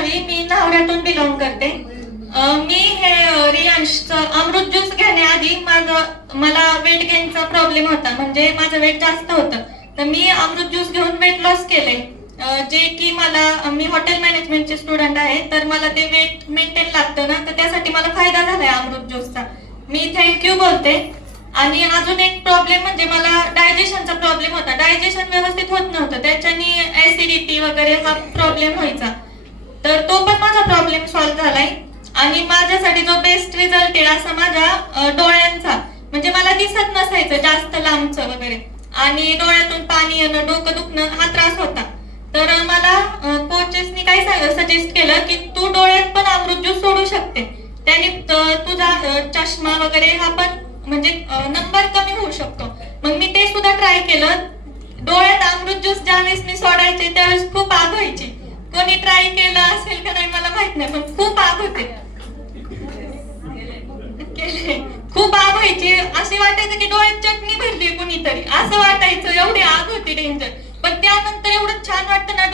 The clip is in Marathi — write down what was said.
न्हावी, मी न्हावऱ्यातून बिलॉंग करते. मी हे रियांशचं अमृत ज्यूस घेण्याआधी मला वेट गेनचा प्रॉब्लेम होता, म्हणजे माझं वेट जास्त होतं. तर मी अमृत ज्यूस घेऊन वेट लॉस केले, जे की मी हॉटेल मॅनेजमेंटचे स्टुडंट आहे, तर मला ते वेट मेंटेन लागतं ना, तर त्यासाठी मला फायदा झालाय अमृत ज्यूसचा. मी थँक्यू बोलते. आणि अजून एक प्रॉब्लेम म्हणजे मला डायजेशनचा प्रॉब्लेम होता, डायजेशन व्यवस्थित होत नव्हतं, त्याच्यानी ऍसिडिटी वगैरे हा प्रॉब्लेम व्हायचा. तर तो पण माझा प्रॉब्लेम सॉल्व्ह झालाय. आणि माझ्यासाठी जो बेस्ट रिझल्ट आहे असा माझ्या डोळ्यांचा, म्हणजे मला दिसत नसायचं जास्त लांबचं वगैरे, आणि डोळ्यातून पाणी येणं, डोकं दुखणं हा त्रास होता. तर मला कोचेसनी काय सजेस्ट केलं की तू डोळ्यात पण अमृत ज्यूस सोडू शकते, त्याने तुझा चष्मा वगैरे हा पण म्हणजे नंबर कमी होऊ शकतो. मग मी ते सुद्धा ट्राय केलं. डोळ्यात अमृत ज्यूस ज्यावेळेस मी सोडायचे त्यावेळेस खूप आग व्हायची. कोणी ट्राय केलं असेल का नाही मला माहित नाही, पण खूप आग होते, खूप आग व्हायची. असे वाटायचं की डोळ्यात चटणी भरली कुणीतरी, असं वाटायचं, एवढी आग होती डेंजर. पण त्यानंतर एवढं छान वाटतं ना